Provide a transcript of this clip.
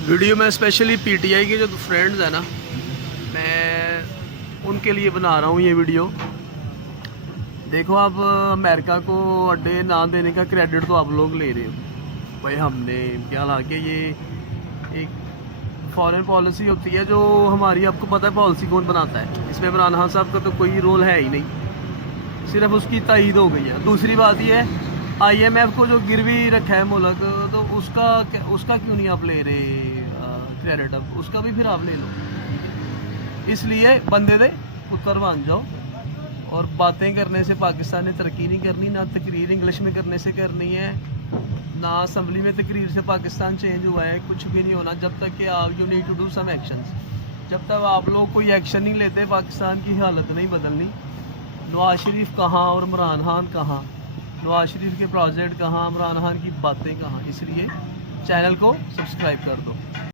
Video मैं specially PTI के जो फ्रेंड्स हैं ना, मैं उनके लिए बना रहा हूँ ये वीडियो। देखो, आप अमेरिका को अड्डे ना देने का क्रेडिट तो आप लोग ले रहे हो भाई। हमने क्या, हालांकि ये एक फॉरेन पॉलिसी होती है जो हमारी, आपको पता है पॉलिसी कौन बनाता है। इसमें इमरान खान साहब का तो कोई रोल है ही नहीं, सिर्फ उसकी तायीद हो गई है। दूसरी बात ये है, आईएमएफ को जो गिरवी रखा है मुल्क, तो उसका क्यों नहीं आप ले रहे क्रेडिट? अब उसका भी फिर आप ले लो। इसलिए बंदे दे पुत्र बन जाओ। और बातें करने से पाकिस्तान ने तरक्की नहीं करनी, ना तकरीर इंग्लिश में करने से करनी है, ना असम्बली में तकरीर से पाकिस्तान चेंज हुआ है। कुछ भी नहीं होना जब तक कि आप you need to do some actions. जब तक आप लोग कोई एक्शन नहीं लेते, पाकिस्तान की हालत नहीं बदलनी। नवाज शरीफ कहाँ और इमरान खान कहाँ? नवाज शरीफ के प्रोजेक्ट कहाँ, इमरान खान की बातें कहाँ? इसलिए चैनल को सब्सक्राइब कर दो।